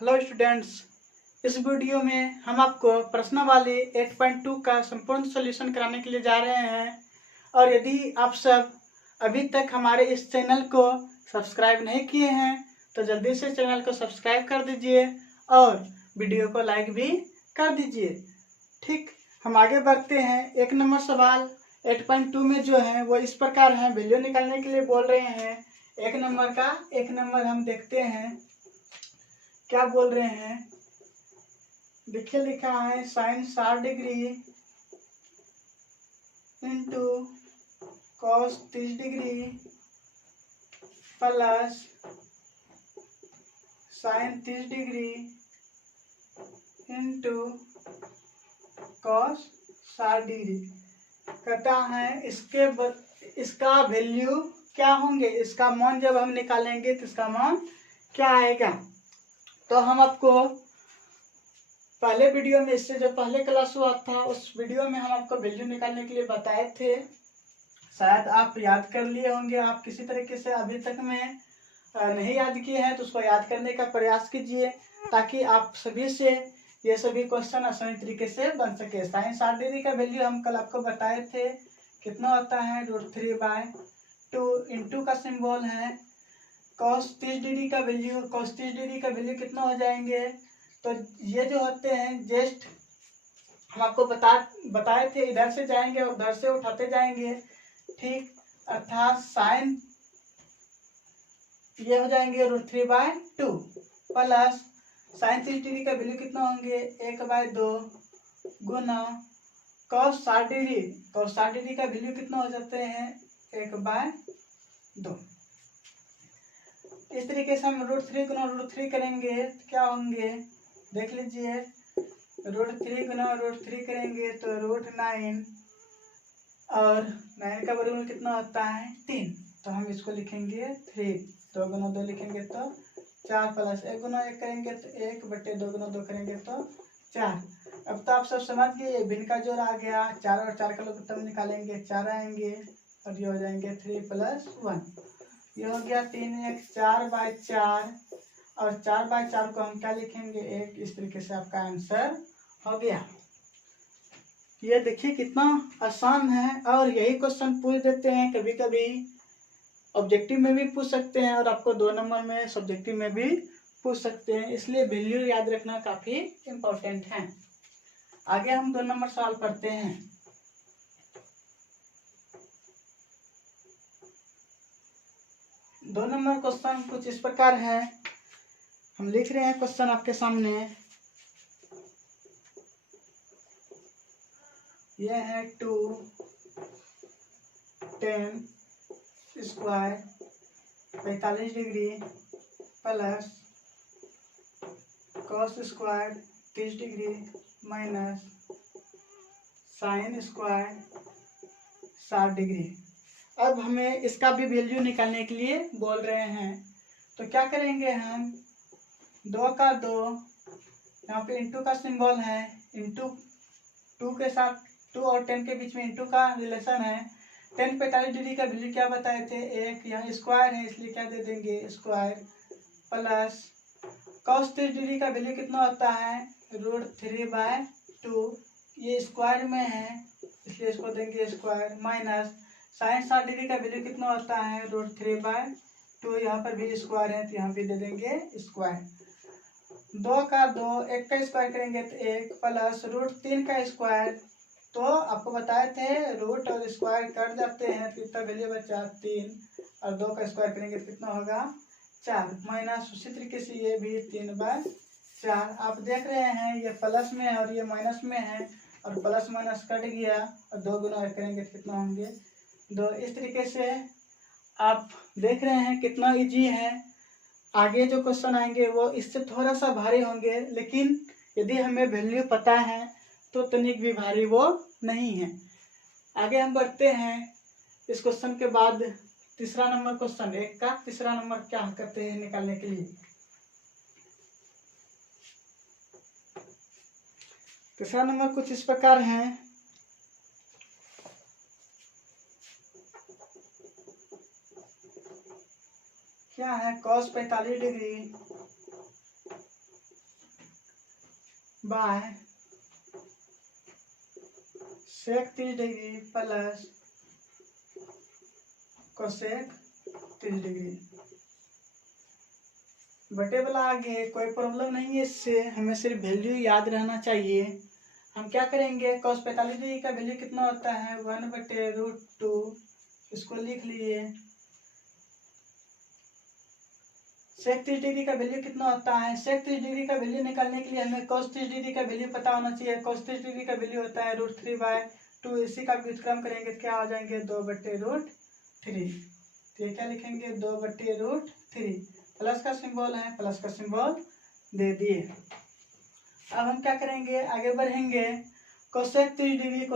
Hello students, इस video में हम आपको प्रश्नावली 8.2 का संपूर्ण सॉल्यूशन कराने के लिए जा रहे हैं। और यदि आप सब अभी तक हमारे इस चैनल को सब्सक्राइब नहीं किए हैं तो जल्दी से चैनल को सब्सक्राइब कर दीजिए और वीडियो को लाइक भी कर दीजिए। ठीक, हम आगे बढ़ते हैं। 1 नंबर सवाल 8.2 में जो है वो इस प्रकार है, वैल्यू निकालने के लिए बोल रहे हैं। 1 नंबर हम देखते हैं क्या बोल रहे हैं। देखिए, लिखा है sine 60 degree into cos 30 degree plus sine 30 degree into cos 60 degree. कहता है इसका वैल्यू क्या होंगे, इसका मान जब हम निकालेंगे तो इसका मान क्या आएगा। तो हम आपको पहले वीडियो में, इससे जो पहले क्लास हुआ था उस वीडियो में हम आपको वैल्यू निकालने के लिए बताए थे। शायद आप याद कर लिए होंगे। आप किसी तरीके से अभी तक में नहीं याद किए हैं तो उसको याद करने का प्रयास कीजिए ताकि आप सभी से ये सभी क्वेश्चन आसानी तरीके से बन सके। साइन 60 डिग्री का वैल्यू हम कल आपको बताए थे, कितना होता है √3/2 इंटू का सिंबल है। cos 30 डिग्री का वैल्यू कितना हो जाएंगे। तो ये जो होते हैं जस्ट हम आपको बताए थे, इधर से जाएंगे और उधर से उठाते जाएंगे। ठीक, अर्थात साइन ये हो जाएंगे √3/2 प्लस साइन 30 डिग्री का वैल्यू कितना होंगे 1/2 गुना cos 60 डिग्री का वैल्यू कितना हो जाते हैं 1/2। इस तरीके से हम √3 गुना √3 करेंगे तो क्या होंगे, देख लीजिए। √3 गुना √3 करेंगे तो √9 और 9 का वर्गमूल कितना होता है 3। तो हम इसको लिखेंगे 3। 2 गुना 2 लिखेंगे तो 4 प्लस 1 गुना 1 करेंगे तो 1/2 गुना 2 करेंगे तो 4। अब तो आप सब समझ गए, भिन्न का जोड़ आ गया। 4 और 4 का लघुत्तम निकालेंगे 4 आएंगे और ये हो जाएंगे 3 + 1। ये हो गया 3 1 4/4 और 4/4 को हम क्या लिखेंगे 1। इस तरीके से आपका आंसर हो गया। ये देखिए कितना आसान है और यही क्वेश्चन पूछ देते हैं। कभी कभी ऑब्जेक्टिव में भी पूछ सकते हैं और आपको 2 नंबर में सब्जेक्टिव में भी पूछ सकते हैं, इसलिए वैल्यू याद रखना काफी इम्पोर्टेंट है। आगे हम 2 नंबर सवाल पढ़ते हैं। दो नंबर क्वेश्चन कुछ इस प्रकार है, हम लिख रहे हैं क्वेश्चन आपके सामने। यह है 2 10 square 45 degree plus cos square 30 degree minus sine square 60 degree. अब हमें इसका भी वैल्यू निकालने के लिए बोल रहे हैं। तो क्या करेंगे हम, 2 का 2, यहाँ पे इंटू का सिंबल है, इंटू 2 के साथ 2 और 10 के बीच में इंटू का रिलेशन है। 10 45 डिग्री का वैल्यू क्या बताए थे 1, यहाँ स्क्वायर है इसलिए क्या दे देंगे स्क्वायर प्लस cos 30 डिग्री का वैल्यू कितना होता है √3/2, ये स्क्वायर में है इसलिए इसको देंगे स्क्वायर माइनस साइन 60 डिग्री का वैल्यू कितना होता है √3/2, यहाँ पर भी स्क्वायर है तो यहाँ भी दे देंगे स्क्वायर। 2 का 2, 1 का स्क्वायर करेंगे तो 1 प्लस √3 का स्क्वायर। तो आपको बताए थे रूट और स्क्वायर कट जाते हैं तो कितना वैल्यू बचा 3 और 2 का स्क्वायर करेंगे तो कितना होगा 4 माइनस उसी तरीके से ये भी 3/4। आप देख रहे हैं ये प्लस में है और ये माइनस में है और प्लस माइनस कट गया और 2 गुना करेंगे तो कितना होंगे 2। इस तरीके से आप देख रहे हैं कितना इजी है। आगे जो क्वेश्चन आएंगे वो इससे थोड़ा सा भारी होंगे, लेकिन यदि हमें वैल्यू पता है तो तनिक भी भारी वो नहीं है। आगे हम बढ़ते हैं। इस क्वेश्चन के बाद तीसरा नंबर क्वेश्चन, 1 का तीसरा नंबर क्या करते हैं निकालने के लिए। तीसरा नंबर कुछ इस प्रकार है, क्या है cos 45 degree by sec 30 degree plus cosec 30 degree बटे वाला आगे कोई प्रॉब्लम नहीं है। इससे हमें सिर्फ वैल्यू याद रहना चाहिए। हम क्या करेंगे, cos 45 डिग्री का वैल्यू कितना होता है 1/√2, इसको लिख लिए। सेक 30 डिग्री का वैल्यू कितना होता है, सेक 30 डिग्री का वैल्यू निकालने के लिए हमें cos 30 डिग्री का वैल्यू पता होना चाहिए। cos 30 डिग्री का वैल्यू होता है √3/2, इसी का व्युत्क्रम करेंगे तो क्या हो जाएंगे 2/√3। तो ये क्या लिखेंगे 2/√3, प्लस का सिंबल है, प्लस का सिंबल दे दिए। अब हम क्या करेंगे, आगे बढ़ेंगे। कोसेक 30 डिग्री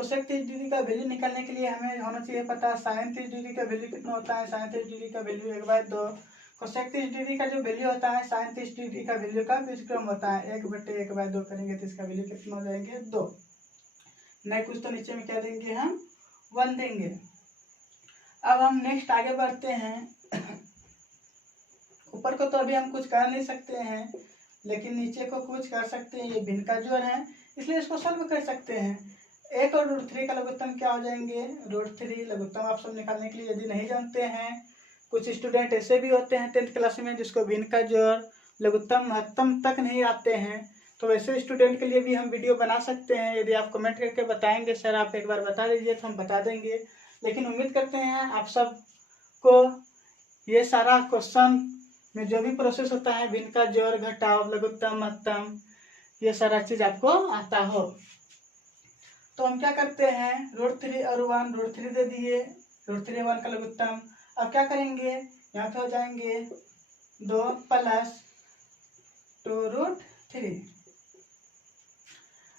का वैल्यू निकालने के लिए हमें होना चाहिए पता साइन 30 डिग्री का वैल्यू कितना होता है। साइन 30 डिग्री का वैल्यू 1/2, कोसेक 30 डिग्री का जो वैल्यू होता है साइन 30 डिग्री का वैल्यू का व्युत्क्रम होता है। 1/1/2 करेंगे तो इसका वैल्यू कितना हो जाएंगे 2। नहीं कुछ तो नीचे में क्या देंगे हम 1 देंगे। अब हम नेक्स्ट आगे बढ़ते हैं। ऊपर को तो अभी हम कुछ कर नहीं सकते हैं, लेकिन नीचे को कुछ कर सकते हैं। ये भिन्न का जोड़ है इसलिए इसको सॉल्व कर सकते हैं। 1 और √3 का लघुत्तम क्या हो जाएंगे √3। लघुत्तम आप सब निकालने के लिए यदि नहीं जानते हैं, कुछ स्टूडेंट ऐसे भी होते हैं 10th क्लास में जिसको भिन्न का जोड़ लघुत्तम महत्तम तक नहीं आते हैं, तो वैसे स्टूडेंट के लिए भी हम वीडियो बना सकते हैं। यदि आप कमेंट करके बताएंगे सर आप एक बार बता दीजिए तो हम बता देंगे। लेकिन उम्मीद करते हैं आप सब को ये सारा क्वेश्चन में जो भी प्रोसेस होता है भिन्न का जोड़ घटाव लघुत्तम महत्तम ये सारा चीज आपको आता हो। तो हम क्या करते हैं √3 और 1, √3 दे दिए, √3 1 का लघुत्तम। अब क्या करेंगे, यहाँ पे हो जाएंगे 2 प्लस 2√3।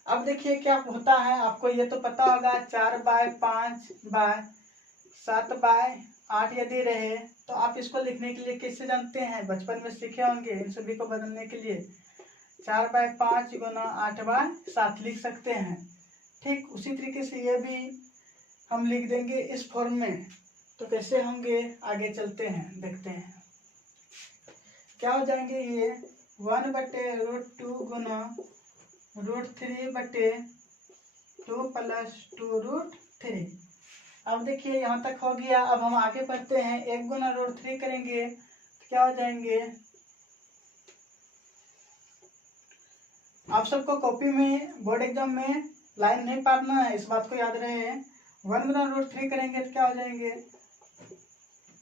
अब देखिए क्या होता है, आपको ये तो पता होगा 4/5/7/8 यदि रहे तो आप इसको लिखने के लिए कैसे जानते हैं, बचपन में सीखे होंगे इन सभी को बदलने के लिए 4/5 गुना 8/7 लिख सकते हैं। ठीक उसी तरीके से ये भी हम लिख देंगे इस फॉर्म में। तो कैसे होंगे आगे चलते हैं देखते हैं। क्या हो जाएंगे ये 1/√2 गुना √3/2 प्लस 2√3। अब देखिए यहाँ तक हो गया। अब हम आगे बढ़ते हैं, 1 गुना √3 करेंगे तो क्या हो जाएंगे, आप सबको कॉपी में बोर्ड एग्जाम में लाइन नहीं पाटना है, इस बात को याद रहे। 1 गुना √3 करेंगे तो क्या हो जाएंगे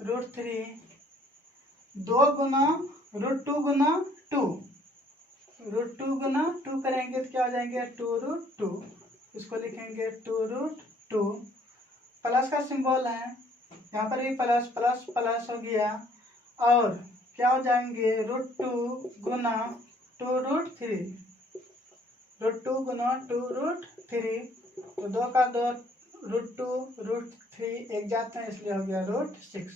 √3, 2 गुना √2 गुना 2, √2 गुना 2 करेंगे तो क्या हो जाएंगे 2√2, इसको लिखेंगे 2√2। प्लस का सिंबल है, यहाँ पर भी प्लस प्लस प्लस हो गया। और क्या हो जाएंगे √2 गुना 2√3, √2 गुना 2√3, तो 2 का 2 √2 √3 एक जाते हैं इसलिए हो गया √6,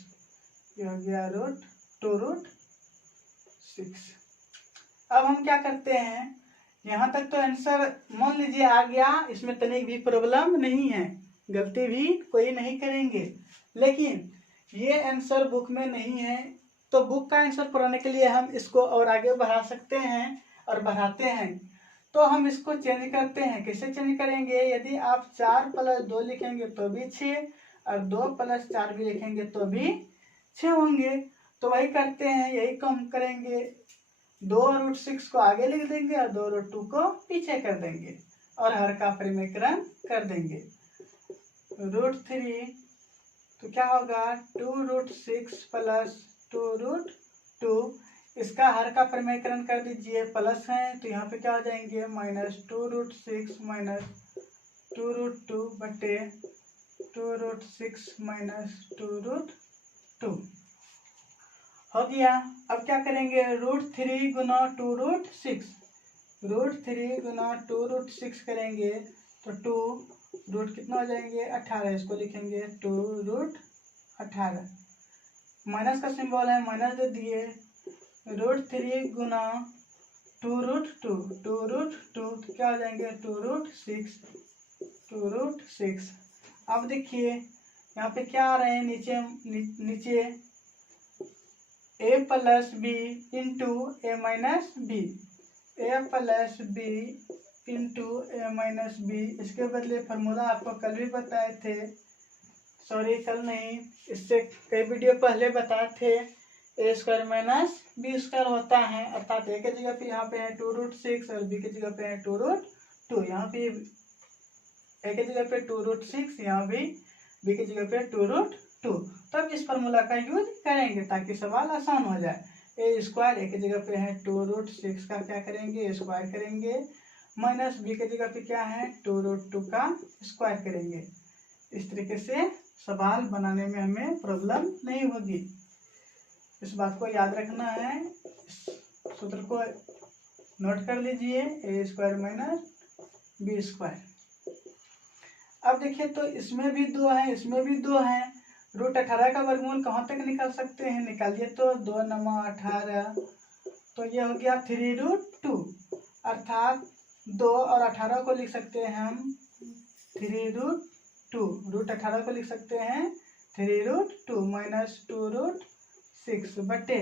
ये हो गया √2√6। अब हम क्या करते हैं, यहाँ तक तो आंसर मान लीजिए आ गया, इसमें तनिक भी प्रॉब्लम नहीं है, गलती भी कोई नहीं करेंगे। लेकिन ये आंसर बुक में नहीं है, तो बुक का आंसर पढ़ने के लिए हम इसको और आगे बढ़ा सकते हैं और बढ़ाते हैं। तो हम इसको चेंज करते हैं, कैसे चेंज करेंगे, यदि आप 4 + 2 लिखेंगे तो भी 6 और 2 + 4 भी लिखेंगे तो भी 6 होंगे। तो वही करते हैं, यही कम करेंगे, 2√6 को आगे लिख देंगे और 2√2 को पीछे कर देंगे और हर का परिमेकरण कर देंगे। √3 तो क्या होगा 2√6 प्लस 2√2, इसका हर का परिमेकरण कर दीजिए, प्लस है तो यहाँ पे क्या हो जाएंगे -2√6 माइनस 2√2 बटे 2√6 माइनस 2√2 हो गया। अब क्या करेंगे √3 गुना 2√6, √3 गुना 2√6 करेंगे तो 2 रूट कितना हो जाएंगे 18, इसको लिखेंगे 2√18। माइनस का सिंबल है, माइनस दे दिए, √3 गुना 2√2, 2√2 तो क्या हो जाएंगे 2√6, 2√6। अब देखिए यहाँ पे क्या आ रहे हैं, नीचे a + b into a - b, a + b into A minus B. इसके बदले फार्मूला आपको कल भी बताए थे, सॉरी कल नहीं, इससे कई वीडियो पहले बताए थे। ए स्क्वायर माइनस बी स्क्वायर होता है, अर्थात ए की जगह पे यहाँ पे है 2√6 और बी की जगह पे है 2√2। यहाँ पे ए की जगह पे 2√6, यहाँ भी बी की जगह पे 2√2। तब इस फार्मूला का यूज करेंगे ताकि सवाल आसान हो जाए। ए स्क्वायर ए की जगह पे है 2√6 का क्या करेंगे, स्क्वायर करेंगे, माइनस बी की जगह पे क्या है 2√2 का स्क्वायर करेंगे। इस तरीके से सवाल बनाने में हमें प्रॉब्लम नहीं होगी। इस बात को याद रखना है, इस सूत्र को नोट कर लीजिए, ए स्क्वायर माइनस बी स्क्वायर। अब देखिए तो इसमें भी 2 है, इसमें भी 2 है। √18 का वर्गमूल कहाँ तक निकाल सकते हैं, निकालिए तो 2 × 18, तो ये हो गया 3√2, अर्थात 2 और 18 को लिख सकते हैं हम 3√2। √18 को लिख सकते हैं 3√2 माइनस 2√6 बटे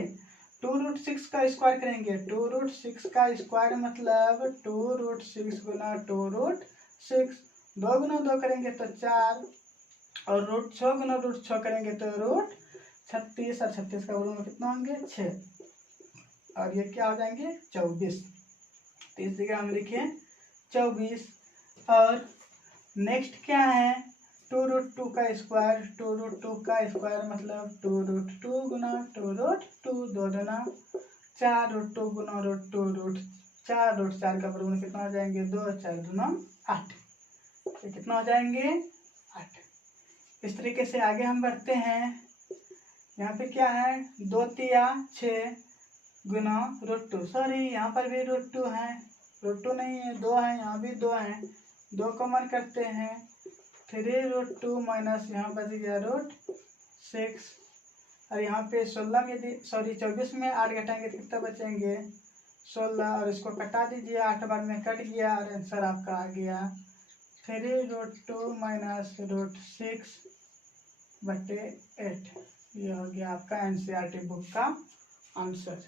2√6 का स्क्वायर करेंगे। 2√6 का स्क्वायर मतलब 2√6 गुना 2√6, 2 गुना 2 करेंगे तो 4, और √6 गुना √6 करेंगे तो √36, और 36 का वर्गमूल कितना होंगे 6, और ये क्या हो जाएंगे 24। तो इस जगह हम लिखे 24। और नेक्स्ट क्या है 2√2 का स्क्वायर, 2√2 का स्क्वायर मतलब 2√2 गुना 2√2, 2 दुना 4, √2 गुना √2 √4, √4 का वर्गमूल कितना हो जाएंगे 2, 4 दुना 8, तो कितना हो जाएंगे 8। इस तरीके से आगे हम बढ़ते हैं। यहाँ पे क्या है 2 तिया 6 गुना √2, सॉरी यहाँ पर भी √2 है, √2 नहीं है 2 है, यहाँ भी 2 है, 2 कॉमन करते हैं 3√2 माइनस यहाँ बच गया √6, और यहाँ पे 16 में यदि सॉरी 24 में 8 घटाएंगे तो कितना बचेंगे 16, और इसको कटा दीजिए, 8 बार में कट गया और आंसर आपका आ गया 3√2 माइनस √6 बटे 8। ये हो गया आपका एनसीईआरटी बुक का आंसर।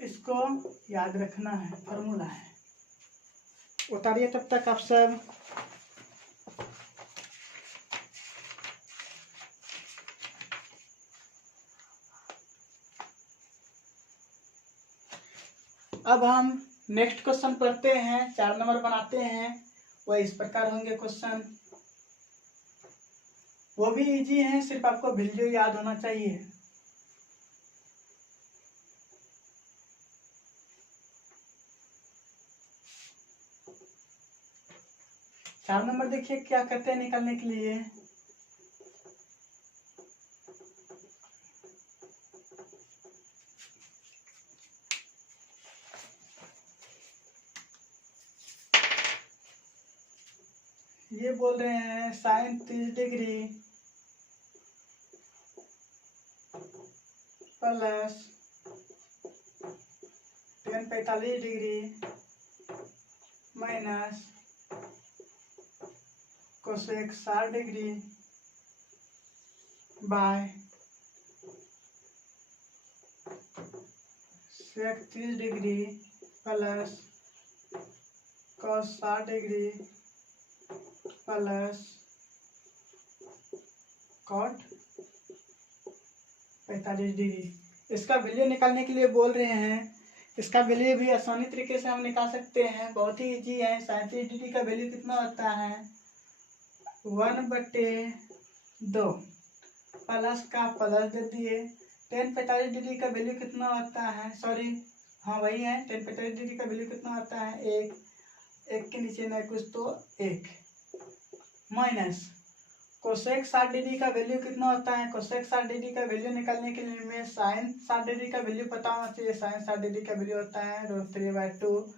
इसको याद रखना है, फॉर्मूला है। उतारिए तब तक आप सब। अब हम नेक्स्ट क्वेश्चन पढ़ते हैं, 4 नंबर बनाते हैं। वह इस प्रकार होंगे क्वेश्चन, वो भी इजी है, सिर्फ आपको वैल्यू याद होना चाहिए। चार नंबर देखिए क्या करते हैं निकालने के लिए। ये बोल रहे हैं sin 30 degree plus tan 45 degree minus cosec 60 degree by sec 30 degree plus cos 60 degree plus cot 45 degree. इसका वैल्यू निकालने के लिए बोल रहे हैं। इसका वैल्यू भी आसानी तरीके से हम निकाल सकते हैं, बहुत ही इजी है। sin 30 डिग्री का वैल्यू कितना होता है 1/2 प्लस का प्लस दे दिए। tan 45 डिग्री का वैल्यू कितना होता है, सॉरी हाँ वही है, tan 45 डिग्री का वैल्यू कितना होता है 1, 1 के नीचे ना कुछ तो 1, माइनस कोसेक 60 डिग्री का वैल्यू कितना होता है। कोसेक 60 डिग्री का वैल्यू निकालने के लिए हमें साइन 60 डिग्री का वैल्यू पता होना चाहिए। साइन 60 डिग्री का वैल्यू होता है √3/2।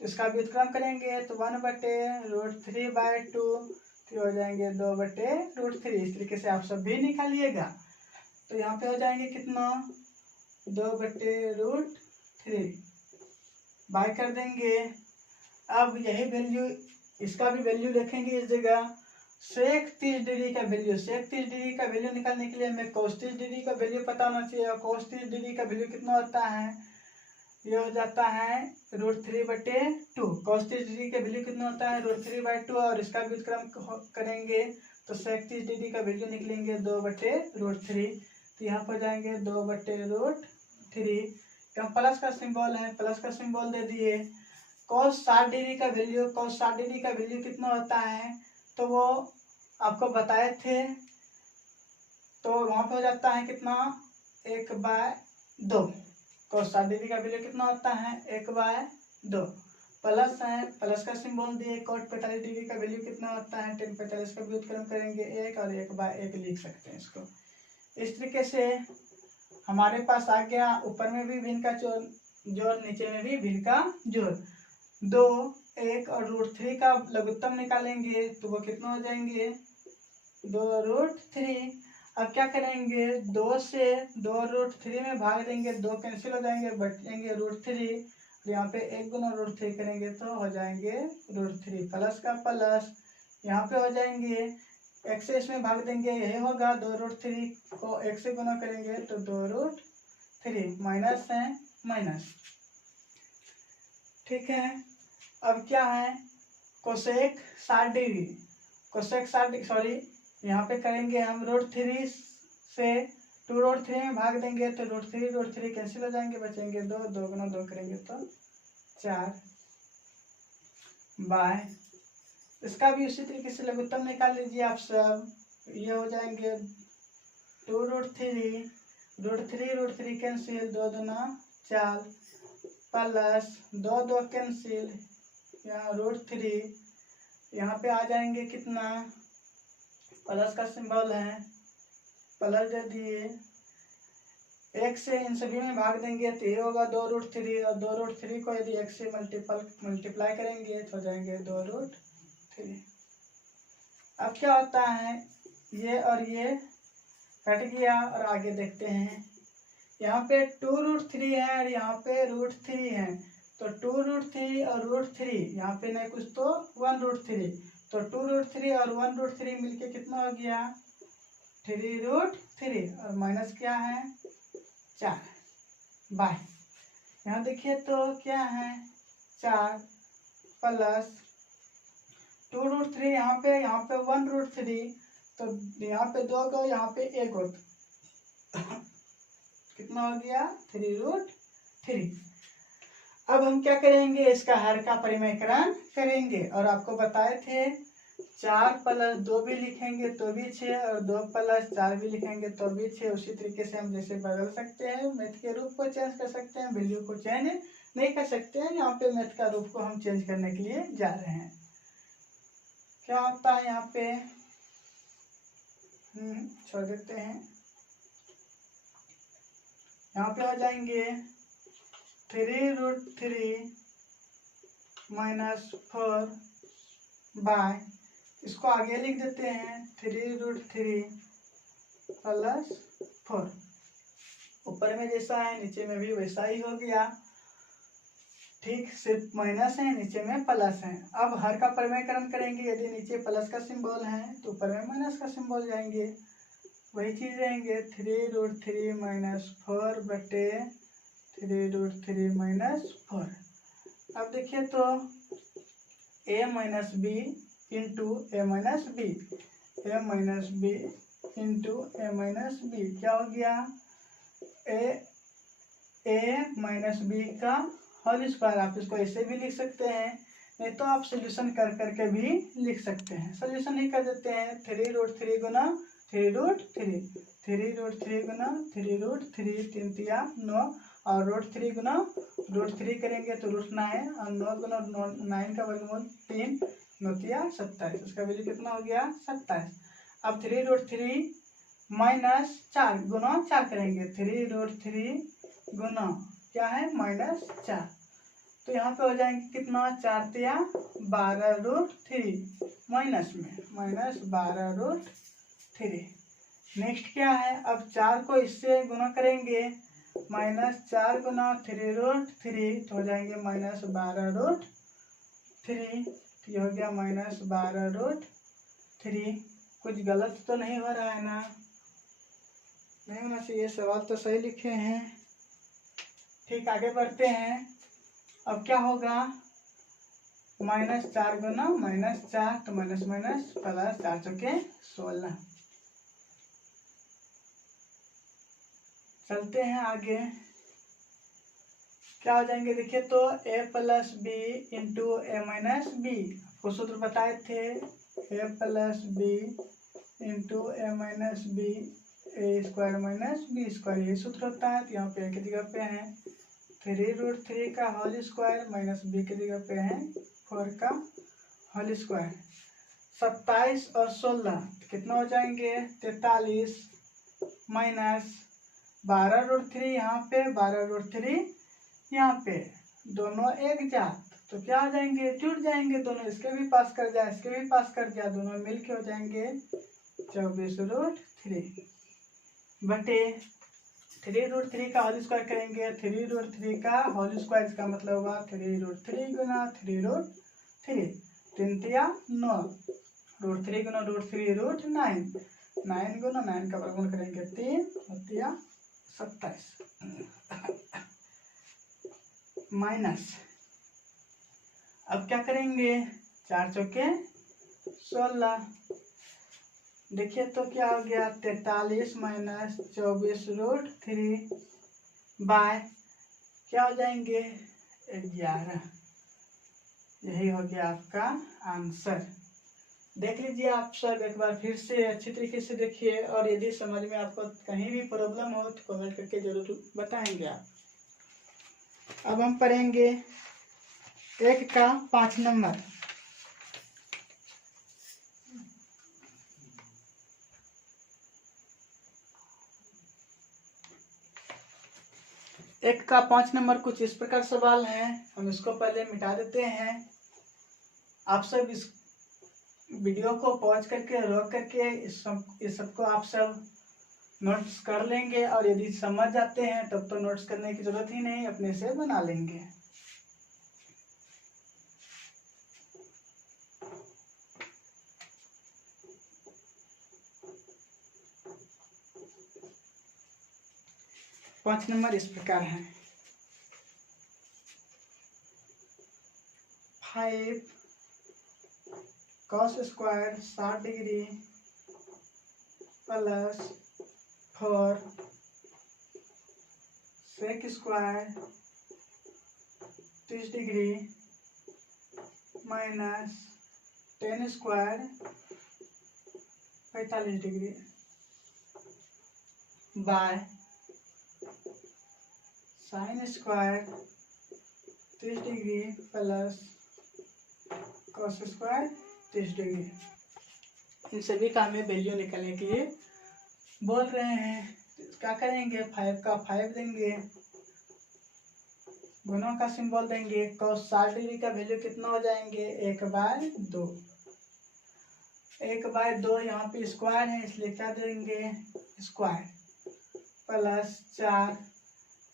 इसका व्युत्क्रम करेंगे तो 1/√3/2 फिर हो जाएंगे 2/√3। इस तरीके से आप सब भी निकालिएगा। तो यहाँ पे हो जाएंगे कितना 2/√3 बाय कर देंगे। अब यही वैल्यू इसका भी वैल्यू लिखेंगे इस जगह। सेक 30 डिग्री का वैल्यू, सेक 30 डिग्री का वैल्यू निकालने के लिए हमें cos 30 डिग्री का वैल्यू पता होना चाहिए। और cos 30 डिग्री का वैल्यू कितना होता है ये हो जाता है √3/2। cos 30 डिग्री का वैल्यू कितना होता है √3/2, और इसका व्युत्क्रम करेंगे तो sec 30 डिग्री का वैल्यू निकलेंगे 2/√3। तो यहाँ पर जाएंगे 2/√3। यहाँ प्लस का सिंबल है, प्लस का सिंबल दे दिए। cos 60 डिग्री का वैल्यू, cos 60 डिग्री का वैल्यू कितना होता है तो वो आपको बताए थे, तो वहां पे हो जाता है कितना 1/2। cos 60 डिग्री का वैल्यू कितना होता है 1/2। प्लस है, प्लस का सिंबल दिए। cot 45 डिग्री का वैल्यू कितना होता है tan 45 का व्युत्क्रम करेंगे 1 और 1/1 लिख सकते हैं इसको। इस तरीके से हमारे पास आ गया ऊपर में भी भिन्न का जोड़, नीचे में भी भिन्न का जोड़। 2, 1 और √3 का लघुत्तम निकालेंगे तो वो कितना हो जाएंगे 2√3। अब क्या करेंगे 2 से 2√3 में भाग देंगे, 2 कैंसिल हो जाएंगे, बचेंगे √3। और यहाँ पे 1 गुना √3 करेंगे तो हो जाएंगे √3। प्लस का प्लस यहाँ पे हो जाएंगे, x से इसमें भाग देंगे, यही होगा 2√3 को 1 से गुना करेंगे तो 2√3। माइनस है माइनस, ठीक है। अब क्या है cosec 60 degree, cosec 60 degree sorry यहाँ पे करेंगे हम √3 से 2√3 में भाग देंगे तो √3 कैंसिल हो जाएंगे, बचेंगे 2, 2 गुना 2 करेंगे तो 4 बाय। इसका भी उसी तरीके से लघुत्तम निकाल लीजिए आप सब। ये हो जाएंगे 2√3, √3 कैंसिल, 2 दूना 4 प्लस 2 2 कैंसिल, यहाँ √3। यहाँ पे आ जाएंगे कितना, प्लस का सिंबल है, प्लस दे दिए। 1 से इन सभी में भाग देंगे तो ये होगा 2√3, और 2√3 को यदि 1 से मल्टीप्लाई करेंगे तो हो जाएंगे 2√3। अब क्या होता है ये और ये कट गया, और आगे देखते हैं। यहाँ पे 2√3 है और यहाँ पे √3 है, तो 2√3 और √3 यहाँ पे नहीं कुछ तो 1√3, तो 2√3 और 1√3 मिलके कितना हो गया 3√3, और माइनस क्या है 4 बाय। यहाँ देखिए तो क्या है 4 प्लस 2√3, यहाँ पे 1√3, तो यहाँ पे 2 को यहाँ पे 1 हो कितना हो गया 3√3। अब हम क्या करेंगे इसका हर का परिमेयकरण करेंगे, और आपको बताए थे 4 + 2 भी लिखेंगे तो भी 6, और 2 + 4 भी लिखेंगे तो भी 6। उसी तरीके से हम जैसे बदल सकते हैं, मैथ के रूप को चेंज कर सकते हैं, वैल्यू को चेंज नहीं कर सकते हैं। यहाँ पे मैथ का रूप को हम चेंज करने के लिए जा रहे हैं। क्या होता है यहाँ पे छोड़ देते हैं। यहाँ पे हो जाएंगे 3√3 - 4 बाय, इसको आगे लिख देते हैं 3√3 + 4। ऊपर में जैसा है नीचे में भी वैसा ही हो गया, ठीक, सिर्फ माइनस है नीचे में प्लस है। अब हर का परिमेयकरण करेंगे, यदि नीचे प्लस का सिंबल है तो ऊपर में माइनस का सिंबल जाएंगे, वही चीज रहेंगे 3√3 - 4 बटे 3√3 - 4। अब देखिए तो a - b into a - b, a - b into a - b क्या हो गया a - b का होल स्क्वायर। आप इसको ऐसे भी लिख सकते हैं, नहीं तो आप सोल्यूशन कर करके भी लिख सकते हैं। सोल्यूशन ही कर देते हैं 3√3 गुना 3√3, 3√3 गुना 3√3, 3 तिया 9, और √3 गुना √3 करेंगे तो √9, और 9 गुना 9 का वर्गमूल 3, 9 तिया 27, उसका वैल्यू कितना हो गया 27। अब 3√3 - 4 गुना 4 करेंगे, 3√3 गुना क्या है -4, तो यहाँ पे हो जाएंगे कितना 4 तिया 12√3, माइनस में -12√3। नेक्स्ट क्या है, अब 4 को इससे गुना करेंगे, -4 गुना 3√3 तो हो जाएंगे -12√3, ये हो गया -12√3। कुछ गलत तो नहीं हो रहा है ना, नहीं होना चाहिए, सवाल तो सही लिखे हैं, ठीक, आगे बढ़ते हैं। अब क्या होगा, -4 गुना -4, तो माइनस माइनस प्लस, 4 चौके 16। चलते हैं आगे, क्या हो जाएंगे देखिए तो a plus B into A minus B, आपको सूत्र बताए थे a plus B into A minus B A square minus B square, यही सूत्र होता है। तो यहाँ पे a की जगह पे है 3√3 का होल स्क्वायर माइनस b की जगह पे है 4 का होल स्क्वायर। 27 और 16 कितना हो जाएंगे 43 माइनस 12√3 यहाँ पे 12√3 यहाँ पे, दोनों एक जात, तो क्या हो जाएंगे जुड़ जाएंगे दोनों, इसके भी पास कर जाए इसके भी पास कर जाए, दोनों मिलके हो जाएंगे 24√3 बटे 3√3 का होल स्क्वायर करेंगे, 3√3 का होल स्क्वायर, इसका मतलब होगा 3√3 गुना 3√3, 3 तिया 9, √3 गुना √3 √9, 9 गुना 9 का वर्गमूल करेंगे 3 तिया 27 माइनस, अब क्या करेंगे 4 चौके 16, देखिए तो क्या हो गया 43 माइनस 24√3 बाय क्या हो जाएंगे 11, यही हो गया आपका आंसर। देख लीजिए आप सब एक बार फिर से अच्छी तरीके से देखिए, और यदि समझ में आपको कहीं भी प्रॉब्लम हो तो कमेंट करके जरूर बताएंगे आप। अब हम पढ़ेंगे 1 का 5 नंबर। एक का 5 नंबर कुछ इस प्रकार सवाल है, हम इसको पहले मिटा देते हैं। आप सब इस वीडियो को पॉज करके रोक करके इस सबको आप सब नोट्स कर लेंगे, और यदि समझ जाते हैं तब तो नोट्स करने की जरूरत ही नहीं, अपने से बना लेंगे। पांच नंबर इस प्रकार है 5 cos square 60 degree plus 4 sec square 30 degree minus 10 square 45 degree by sine square 30 degree plus cos square 30 degree. इन सभी का हमें वैल्यू निकालने के लिए बोल रहे हैं। क्या करेंगे 5 का 5 देंगे, गुणों का सिंबल देंगे, cos 60 डिग्री का वैल्यू कितना हो जाएंगे 1/2, 1/2 यहाँ पे स्क्वायर है इसलिए क्या देंगे square plus 4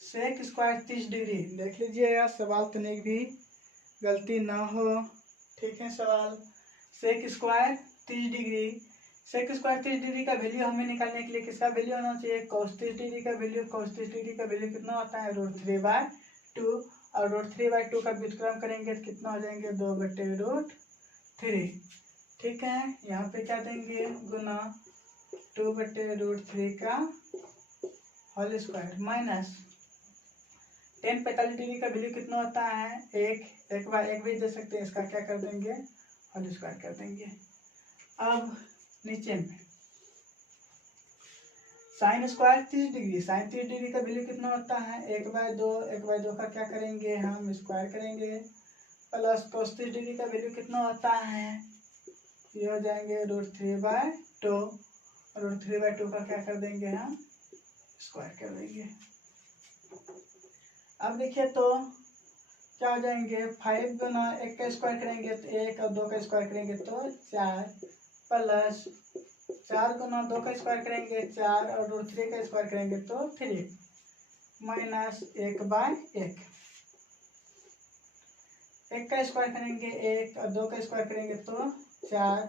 sec square 30 degree. देख लीजिएगा सवाल तो नहीं भी गलती ना हो, ठीक है। सवाल sec square 30 degree, sec square 30 degree का वैल्यू हमें निकालने के लिए किसका वैल्यू होना चाहिए cos 30 डिग्री का वैल्यू, cos 30 डिग्री का वैल्यू कितना होता है √3/2, और √3/2 का व्युत्क्रम करेंगे तो कितना हो जाएंगे 2/√3, ठीक है। यहाँ पे क्या देंगे गुना 2/√3 का होल स्क्वायर माइनस 10 45 डिग्री का वैल्यू कितना होता है 1 भी दे सकते हैं, इसका क्या कर देंगे होल स्क्वायर कर देंगे। अब नीचे में sine square 30 degree, sine 30 degree का वैल्यू कितना होता है 1/2 का क्या करेंगे हम स्क्वायर करेंगे, प्लस cos 30 डिग्री का वैल्यू कितना होता है ये हो जाएंगे √3/2, √3/2 का क्या कर देंगे हम स्क्वायर कर देंगे। अब देखिए तो क्या हो जाएंगे 5 गुना 1 का स्क्वायर करेंगे तो 1 और 2 का स्क्वायर करेंगे तो 4, प्लस 4 गुना 2 का स्क्वायर करेंगे 4 और √3 का स्क्वायर करेंगे तो 3, माइनस 1/1, 1 का स्क्वायर करेंगे 1 और 2 का स्क्वायर करेंगे तो 4,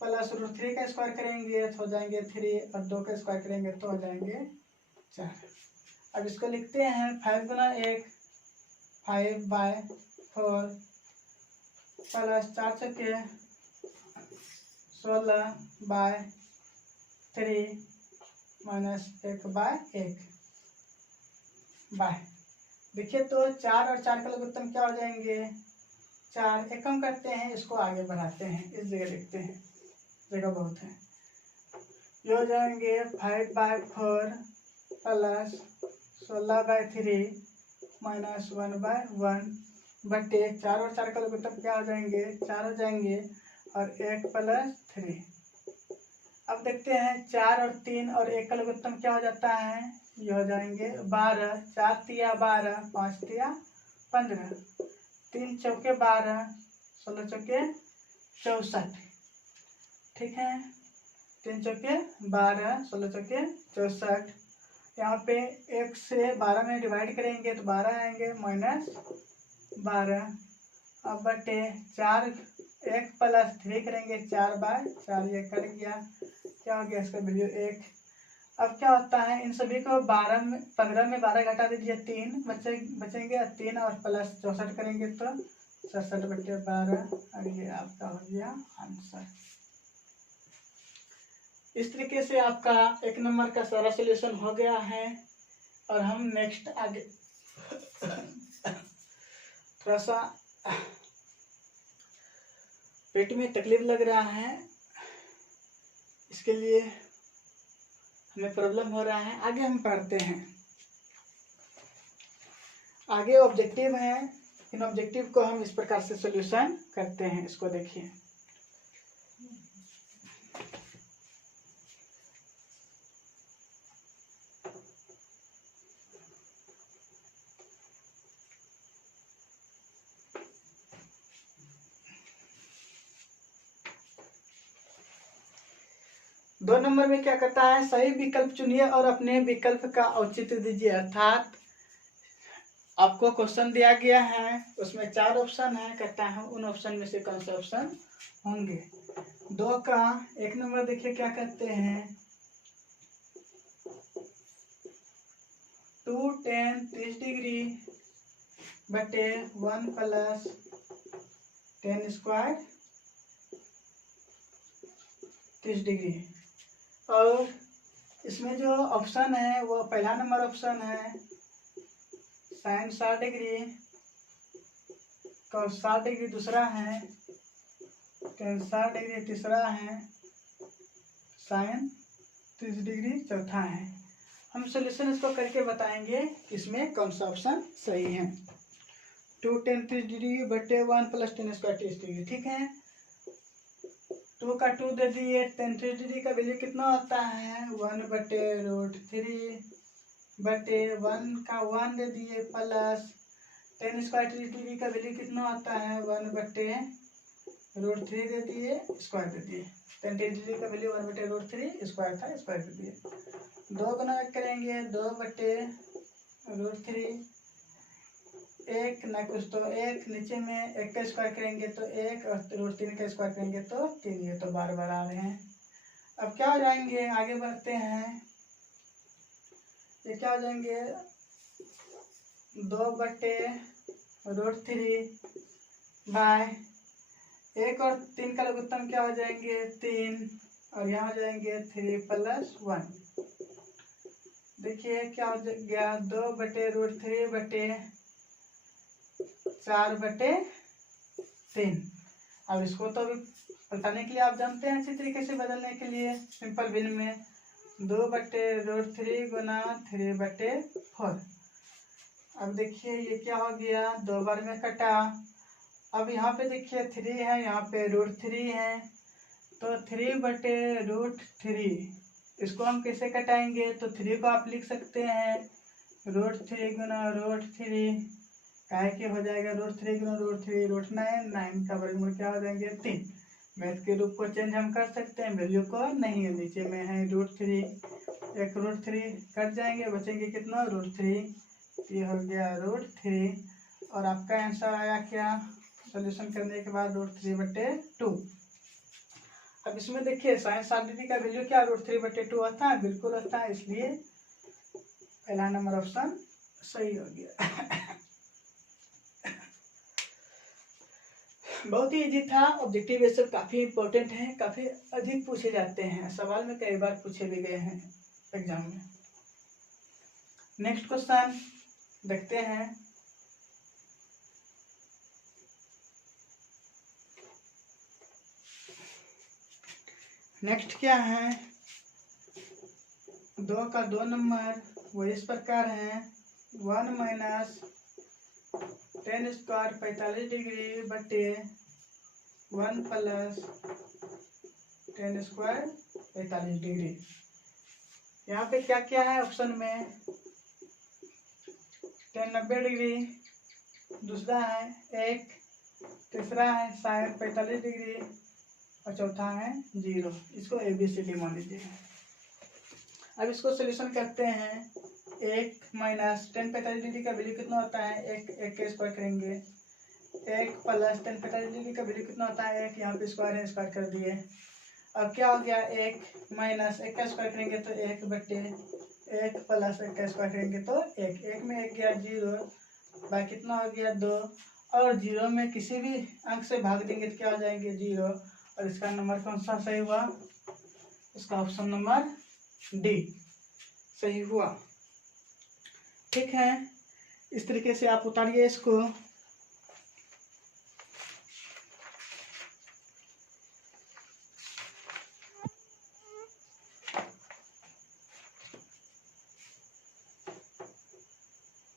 प्लस √3 का स्क्वायर करेंगे तो हो जाएंगे 3 और 2 का स्क्वायर करेंगे तो हो जाएंगे 4। अब इसको लिखते हैं 5 गुना 1 5/4 प्लस 4 चौके 16/3 माइनस 1/1 बाय। देखिए तो 4 और 4 का लघुत्तम क्या हो जाएंगे 4। एक कम करते हैं, इसको आगे बढ़ाते हैं, इस जगह लिखते हैं, जगह बहुत है। ये हो जाएंगे 5/4 प्लस 16/3 माइनस 1/1 बटे 4 और 4 का लघुत्तम क्या हो जाएंगे 4 हो जाएंगे और 1 प्लस 3। अब देखते हैं 4 और 3 और 1 का लघुत्तम क्या हो जाता है, ये हो जाएंगे 12। 4 तिया 12, 5 तिया 15, 3 चौके 12, 16 चौके 64। ठीक है, 3 चौके 12, 16 चौके 64। यहाँ पे 1 से 12 में डिवाइड करेंगे तो 12 आएंगे माइनस 12। अब बटे 4 1 प्लस 3 करेंगे 4/4, ये कट गया, क्या हो गया इसका वैल्यू 1। अब क्या होता है इन सभी को 15 में 12 घटा दीजिए 3 बचेंगे 3 और प्लस 64 करेंगे तो 66/12 और ये आपका हो गया आंसर। इस तरीके से आपका 1 नंबर का सारा सॉल्यूशन हो गया है। और हम नेक्स्ट आगे थोड़ा सा पेट में तकलीफ लग रहा है, इसके लिए हमें प्रॉब्लम हो रहा है। आगे हम पढ़ते हैं, आगे ऑब्जेक्टिव है। इन ऑब्जेक्टिव को हम इस प्रकार से सॉल्यूशन करते हैं, इसको देखिए। दो नंबर में क्या करता है, सही विकल्प चुनिए और अपने विकल्प का औचित्य दीजिए। अर्थात आपको क्वेश्चन दिया गया है, उसमें 4 ऑप्शन है, कहता है उन ऑप्शन में से कौन से ऑप्शन होंगे। 2 का 1 नंबर देखिए क्या कहते हैं, 2 tan 30 डिग्री बटे 1 प्लस tan स्क्वायर 30 डिग्री। और इसमें जो ऑप्शन है वो पहला नंबर ऑप्शन है sin 60 डिग्री, cos 60 डिग्री दूसरा है, tan 60 डिग्री तीसरा है, sin 30 डिग्री चौथा है। हम सॉल्यूशन इसको करके बताएंगे इसमें कौन सा ऑप्शन सही है। 2 tan 30 डिग्री बटे 1 प्लस tan स्क्वायर 30 डिग्री। ठीक है, 2 का 2 दे दिए, tan 30 डिग्री का वैल्यू कितना होता है 1/√3 बटे 1 का 1 दे दिए प्लस tan स्क्वायर 30 डिग्री का वैल्यू कितना होता है 1/√3 दे दिए, स्क्वायर दे दिए। tan 30 डिग्री का वैल्यू 1/√3 स्क्वायर था, स्क्वायर दे दिए। 2 गुना करेंगे 2/√3, 1 ना कुछ तो 1 नीचे में 1 का स्क्वायर करेंगे तो 1 और √3 का स्क्वायर करेंगे तो 3, ये तो बार बार आ रहे हैं। अब क्या हो जाएंगे, आगे बढ़ते हैं, ये क्या हो जाएंगे 2/√3 बाय 1 और 3 का लघुत्तम क्या हो जाएंगे 3 और यहाँ हो जाएंगे 3 + 1। देखिए क्या हो गया 2/√3 बटे 4/3। अब इसको तो अभी बताने के लिए आप जानते हैं अच्छी तरीके से बदलने के लिए सिंपल भिन्न में 2/√3 गुना 3/4। अब देखिए ये क्या हो गया 2 बार में कटा। अब यहाँ पे देखिए 3 है, यहाँ पे √3 है, तो 3/√3 इसको हम कैसे कटाएंगे, तो 3 को आप लिख सकते हैं √3 गुना √3, काहे के हो जाएगा √3 गुना √3 √9, 9 का वर्गमूल क्या हो जाएंगे 3। मैथ के रूप को चेंज हम कर सकते हैं, वैल्यू को नहीं है, नीचे में है √3, एक √3 कट जाएंगे, बचेंगे कितना √3, ये हो गया √3। और आपका आंसर आया क्या सॉल्यूशन करने के बाद √3/2। अब इसमें देखिए sin 60 डिग्री का वैल्यू क्या √3/2 होता है, बिल्कुल होता है, इसलिए पहला नंबर ऑप्शन सही हो गया। बहुत ही इजी था। ऑब्जेक्टिव ये सब काफी इंपॉर्टेंट है, काफी अधिक पूछे जाते हैं, सवाल में कई बार पूछे भी गए हैं एग्जाम में। नेक्स्ट क्वेश्चन देखते हैं। नेक्स्ट क्या है, 2 का 2 नंबर वो इस प्रकार है, 1 माइनस 10 स्क्वायर 45 डिग्री बटे 1 प्लस 10 स्क्वायर 45 डिग्री। यहाँ पे क्या क्या है ऑप्शन में, 10 90 डिग्री, दूसरा है 1, तीसरा है साइन 45 डिग्री और चौथा है 0। इसको ABCD मान लीजिए। अब इसको सोल्यूशन करते हैं। 1 माइनस 10 45 डिग्री का वैल्यू कितना होता है, 1 के स्क्वायर करेंगे। 1 प्लस 10 45 डिग्री का वैल्यू कितना होता है, 1, यहाँ पे स्क्वायर है, स्क्वायर कर दिए। अब क्या हो गया, 1 माइनस 1 का स्क्वायर करेंगे तो 1 बटे 1 प्लस 1 का स्क्वायर करेंगे तो 1, 1 में 1 गया 0, बाकी कितना हो गया 2, और 0 में किसी भी अंक से भाग देंगे तो क्या हो जाएंगे 0, और इसका नंबर कौन सा सही हुआ, इसका ऑप्शन नंबर डी सही हुआ। ठीक है, इस तरीके से आप उतारिए इसको।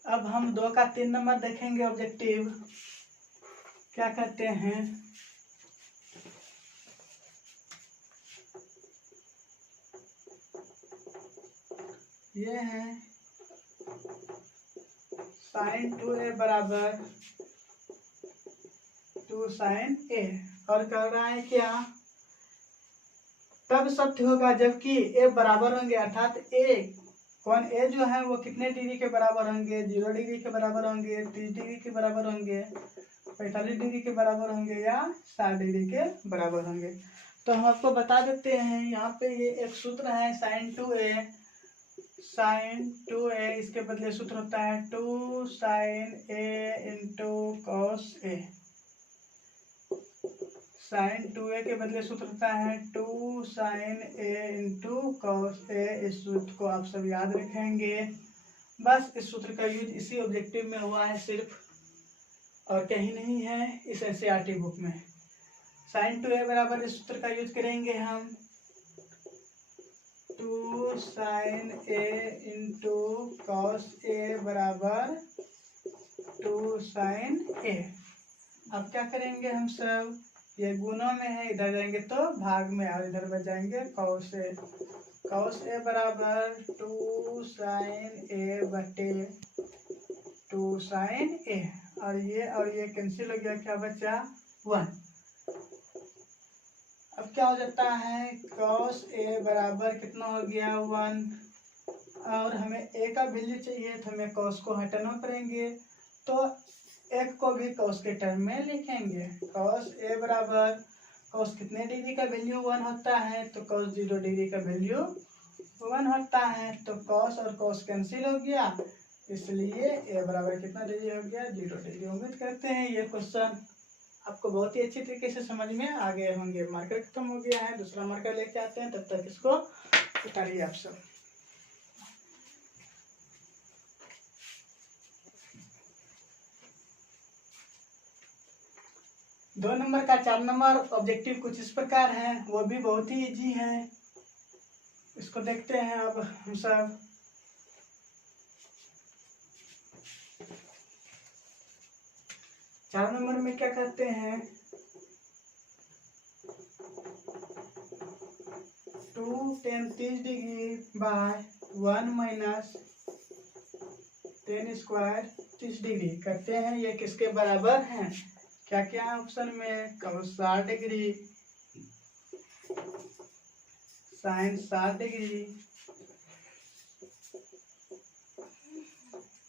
अब हम 2 का 3 नंबर देखेंगे। ऑब्जेक्टिव क्या कहते हैं, ये है साइन 2a बराबर 2 साइन a, और कर रहा है क्या, तब सत्य होगा जबकि a बराबर होंगे, अर्थात a जो है वो कितने डिग्री के बराबर होंगे, 0 डिग्री के बराबर होंगे, 30 डिग्री के बराबर होंगे, 45 डिग्री के बराबर होंगे या 60 डिग्री के बराबर होंगे। तो हम आपको बता देते हैं, यहाँ पे ये एक सूत्र है साइन 2a, इसके बदले सूत्र होता है 2 sine a into cos a। Sine 2a के बदले सूत्र होता है 2 sine a into cos a। इस सूत्र को आप सब याद रखेंगे। बस इस सूत्र का यूज इसी ऑब्जेक्टिव में हुआ है सिर्फ, और कहीं नहीं है इस NCERT बुक में। साइन 2a बराबर इस सूत्र का यूज करेंगे हम, 2 sine a into cos a बराबर 2 साइन a। अब क्या करेंगे हम सब, ये गुणों में है, इधर जाएंगे तो भाग में, और इधर बच जाएंगे कॉस a। कॉस a बराबर 2 साइन a बटे 2 साइन a, और ये कैंसिल हो गया, क्या बचा 1। अब क्या हो जाता है, cos a बराबर कितना हो गया 1, और हमें a का वैल्यू चाहिए तो हमें cos को हटाना पड़ेंगे, तो 1 को भी cos के टर्म में लिखेंगे। cos a बराबर cos कितने डिग्री का वैल्यू 1 होता है, तो cos 0 डिग्री का वैल्यू 1 होता है, तो cos और cos कैंसिल हो गया, इसलिए a बराबर कितना डिग्री हो गया 0 डिग्री। उम्मीद करते हैं ये क्वेश्चन आपको बहुत ही अच्छी तरीके से समझ में आ गए होंगे। मार्कर खत्म हो गया है, दूसरा मार्कर लेके आते हैं, तब तक इसको उतारिए आप सब। दो नंबर का 4 नंबर ऑब्जेक्टिव कुछ इस प्रकार है, वो भी बहुत ही इजी है। इसको देखते हैं अब हम सब। चार नंबर में क्या कहते हैं, 2 tan 30 degree by 1 minus 10 square 30 degree करते हैं, ये किसके बराबर है, क्या क्या है ऑप्शन में, cos 60 degree, sine 60 degree,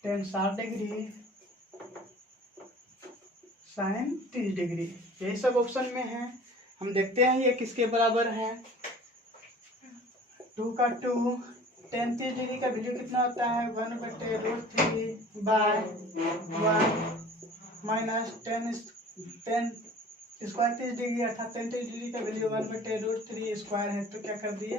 tan 60 degree, sine 30 degree, यही सब ऑप्शन में है। हम देखते हैं ये किसके बराबर है, 2 का 2 tan30° का वैल्यू कितना होता है 1/√3 बाय 1 माइनस tan स्क्वायर 30° अर्थात tan30° का वैल्यू 1/√3 स्क्वायर है, तो क्या कर दिए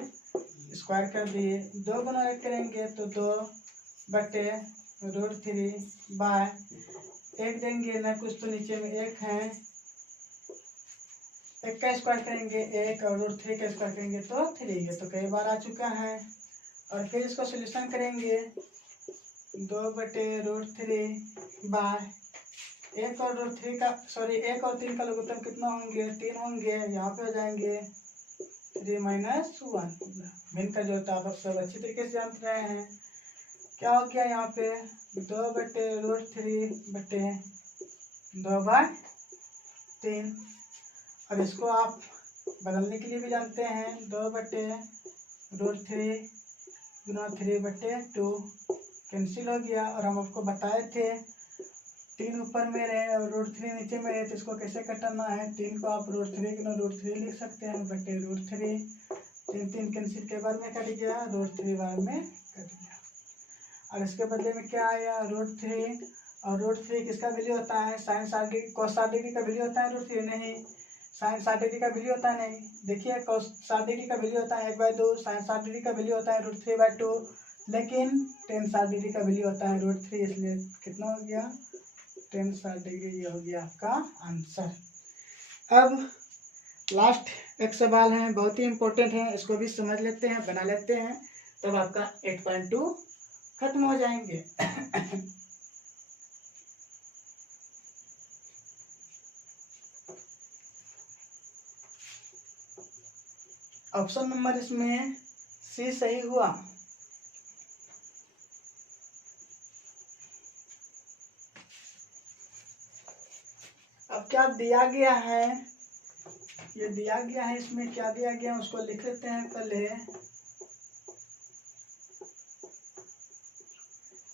स्क्वायर कर दिए। 2 गुना 1 करेंगे तो 2/√3 बाय 1 देंगे ना कुछ तो नीचे में 1 है, 1 का स्क्वायर करेंगे 1 और √3 का स्क्वायर करेंगे तो 3, ये तो कई बार आ चुका है। और फिर इसको सोल्यूशन करेंगे 2/√3 बाय 1 और 3 का 1 और 3 का लघुत्तम कितना होंगे 3 होंगे, यहाँ पे हो जाएंगे 3 - 1। भिन्न का जो होता है आप सब अच्छी तरीके से जान रहे हैं। क्या हो गया यहाँ पे 2/√3/2/3, और इसको आप बदलने के लिए भी जानते हैं 2/√3 गुना 3/2 कैंसिल हो गया। और हम आपको बताए थे 3 ऊपर में रहे और √3 नीचे में रहे, तो इसको कैसे कटाना है 3 को आप √3 गुना √3 लिख सकते हैं /√3, 3 कैंसिल के बाद में कट गया, √3 बार में कट गया। और इसके बदले में क्या आया √3, और √3 किसका वैल्यू होता है sin 60° cos 60° का वैल्यू होता है √3 नहीं, sin 60° का वैल्यू होता है नहीं। देखिए cos 60° का वैल्यू होता है 1/2, sin 60° का वैल्यू होता है √3/2, लेकिन tan 60° का वैल्यू होता है √3, इसलिए कितना हो गया tan 60°। ये हो गया आपका आंसर। अब लास्ट एक सवाल है, बहुत ही इम्पोर्टेंट है, इसको भी समझ लेते हैं, बना लेते हैं, तब आपका 8.2 खत्म हो जाएंगे। ऑप्शन नंबर इसमें सी सही हुआ। अब क्या दिया गया है, ये दिया गया है, इसमें क्या दिया गया है उसको लिख लेते हैं पहले।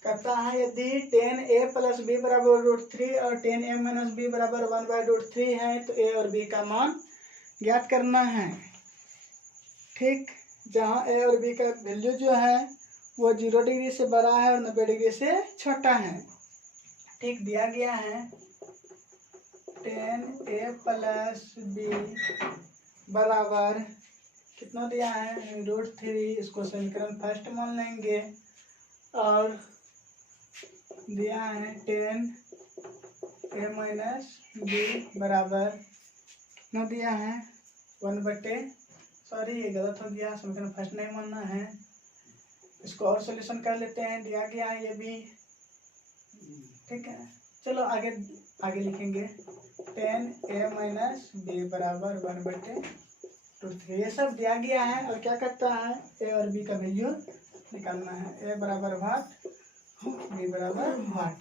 कहता है यदि tan a + b बराबर √3 और tan a - b बराबर 1/√3 है तो a और b का मान ज्ञात करना है। ठीक, जहाँ a और b का वैल्यू जो है वो 0° से बड़ा है और 90° से छोटा है। ठीक, दिया गया है tan a + b बराबर कितना दिया है √3, इसको समीकरण फर्स्ट मान लेंगे, और दिया है tan a - b बराबर कितना दिया है 1/, सॉरी ये गलत हो गया, समीकरण फर्स्ट नहीं मानना है, इसको और सॉल्यूशन कर लेते हैं। दिया गया है ये भी, ठीक है, चलो आगे लिखेंगे tan a - b बराबर 1/√3, ये सब दिया गया है। और क्या करता है a और b का वैल्यू निकालना है, a बराबर व्हाट b बराबर व्हाट।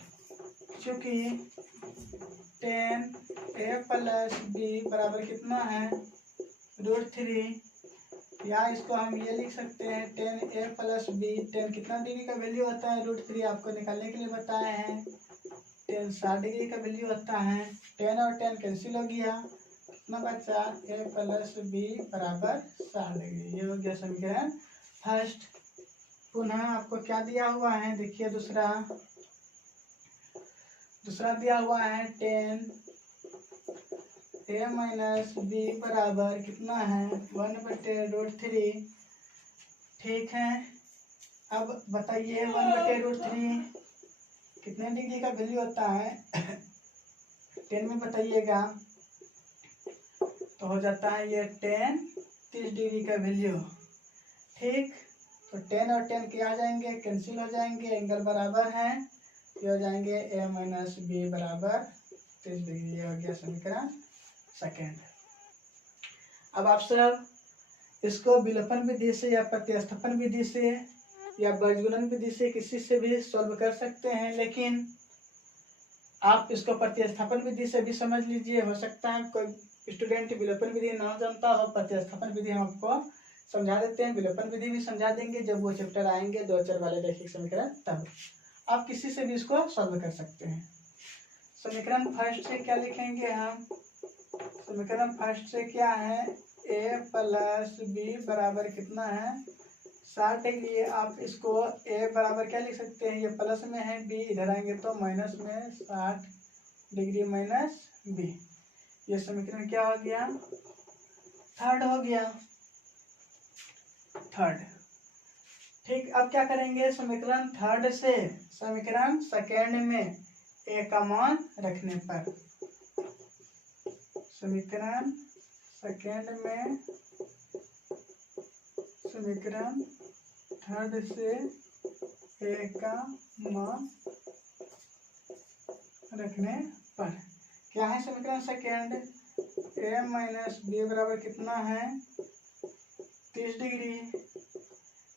चूँकि tan a + b बराबर कितना है √3, या इसको हम ये लिख सकते हैं tan a + b, tan कितना डिग्री का वैल्यू होता है √3 आपको निकालने के लिए बताए हैं, tan 60° का वैल्यू होता है। tan और tan कैंसिल हो गया, कितना बचा a + b बराबर 60°। ये हो गया समीकरण फर्स्ट। पुनः आपको क्या दिया हुआ है देखिए, दूसरा दिया हुआ है tan a - b बराबर कितना है 1/√3। ठीक है, अब बताइए 1/√3 कितने डिग्री का वैल्यू होता है 10 में बताइएगा, तो हो जाता है ये tan 30° का वैल्यू। ठीक, तो 10 और 10 क्या आ जाएंगे कैंसिल हो जाएंगे, एंगल बराबर है, ये हो जाएंगे a - b बराबर 30°। ये हो गया समीकरण सेकेंड। अब आप सब इसको विलोपन विधि से या प्रतिस्थापन विधि से या बीजगुणन विधि से किसी से भी सॉल्व कर सकते हैं, लेकिन आप इसको प्रतिस्थापन विधि से भी समझ लीजिए। हो सकता है कोई स्टूडेंट विलोपन विधि ना जानता हो, प्रतिस्थापन विधि हम आपको समझा देते हैं, विलोपन विधि भी समझा देंगे जब वो चैप्टर आएंगे 2 अक्षर वाले रैखिक समीकरण, तब आप किसी से भी इसको सॉल्व कर सकते हैं। समीकरण फर्स्ट से क्या लिखेंगे हम, समीकरण फर्स्ट से क्या है a + b बराबर कितना है 60 डिग्री है। आप इसको ए बराबर क्या लिख सकते हैं, ये प्लस में है, बी इधर आएंगे तो माइनस में 60 डिग्री माइनस बी। ये समीकरण क्या हो गया, थर्ड हो गया, थर्ड। ठीक, अब क्या करेंगे, समीकरण थर्ड से समीकरण सेकेंड में ए का मान रखने पर, समीकरण सेकेंड में समीकरण थर्ड से ए का मान रखने पर क्या है समीकरण सेकेंड, ए माइनस बी बराबर कितना है 30 डिग्री।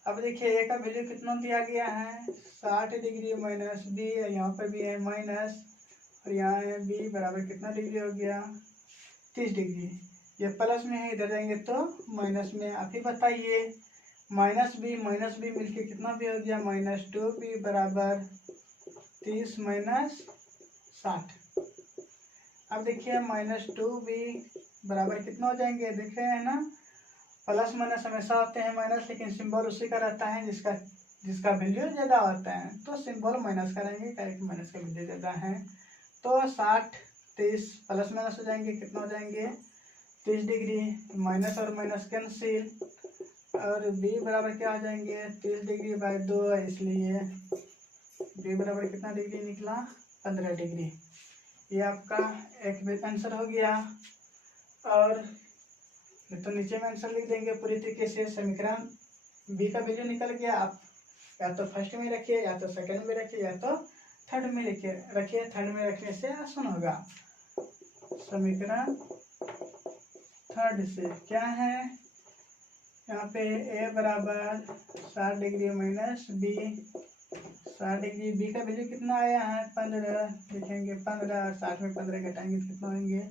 अब देखिए ए का वैल्यू कितना दिया गया है 60 डिग्री माइनस बी, यहाँ पर भी है माइनस और यहाँ है बी बराबर कितना डिग्री हो गया 30 डिग्री। ये प्लस में है, इधर जाएंगे तो माइनस में। आप ही बताइए माइनस बी मिलके कितना भी हो गया -2b बराबर 30 माइनस 60। अब देखिए -2b बराबर कितना हो जाएंगे, देख रहे हैं ना, प्लस माइनस हमेशा होते हैं माइनस, लेकिन सिंबल उसी का रहता है जिसका वैल्यू ज़्यादा होता है, तो सिंबल माइनस करेंगे, करेक्ट माइनस का वैल्यू ज़्यादा है। तो 60 30 प्लस माइनस हो जाएंगे, कितना हो जाएंगे 30 डिग्री, माइनस और माइनस कैंसिल, और बी बराबर क्या हो जाएंगे 30 डिग्री बाय 2, इसलिए बी बराबर कितना डिग्री निकला 15 डिग्री। ये आपका एक आंसर हो गया। और तो नीचे में आंसर लिख देंगे पूरी तरीके से। समीकरण बी का वैल्यू निकल गया, आप या तो फर्स्ट में रखिए, या तो सेकंड में रखिए, या तो थर्ड में रखिए। थर्ड में रखने से आसान होगा। समीकरण थर्ड से क्या है, यहाँ पे ए बराबर 60 degree minus B, 60 degree, B का वैल्यू कितना आया है 15, लिखेंगे 15, 60 में 15 घटाएंगे तो कितना होंगे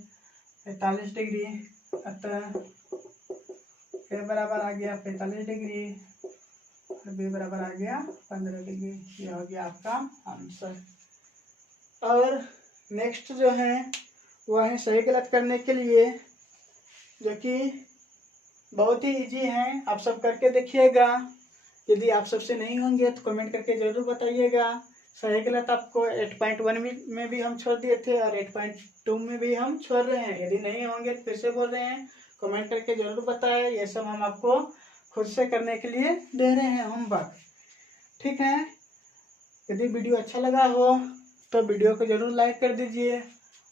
45 डिग्री। अतः ए बराबर आ गया 45 डिग्री और बी बराबर आ गया 15 डिग्री। ये हो गया आपका आंसर। और नेक्स्ट जो है वो है सही गलत करने के लिए, जो कि बहुत ही इजी है, आप सब करके देखिएगा। यदि आप सबसे नहीं होंगे तो कमेंट करके जरूर बताइएगा। सही गलत आपको 8.1 में भी हम छोड़ दिए थे और 8.2 में भी हम छोड़ रहे हैं। यदि नहीं होंगे तो फिर से बोल रहे हैं, कमेंट करके जरूर बताएं। ये सब हम आपको खुद से करने के लिए दे रहे हैं होमवर्क, ठीक है। यदि वीडियो अच्छा लगा हो तो वीडियो को जरूर लाइक कर दीजिए,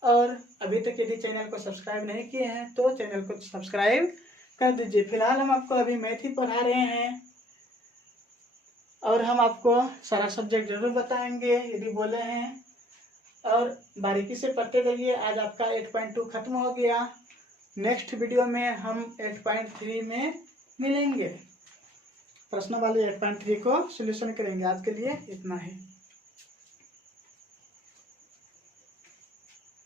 और अभी तक यदि चैनल को सब्सक्राइब नहीं किए हैं तो चैनल को सब्सक्राइब कर दीजिए। फिलहाल हम आपको अभी मैथ ही पढ़ा रहे हैं, और हम आपको सारा सब्जेक्ट जरूर बताएंगे यदि बोले हैं, और बारीकी से पढ़ते रहिए। आज आपका 8.2 खत्म हो गया। नेक्स्ट वीडियो में हम 8.3 में मिलेंगे, प्रश्न वाले 8.3 को सॉल्यूशन करेंगे। आज के लिए इतना ही।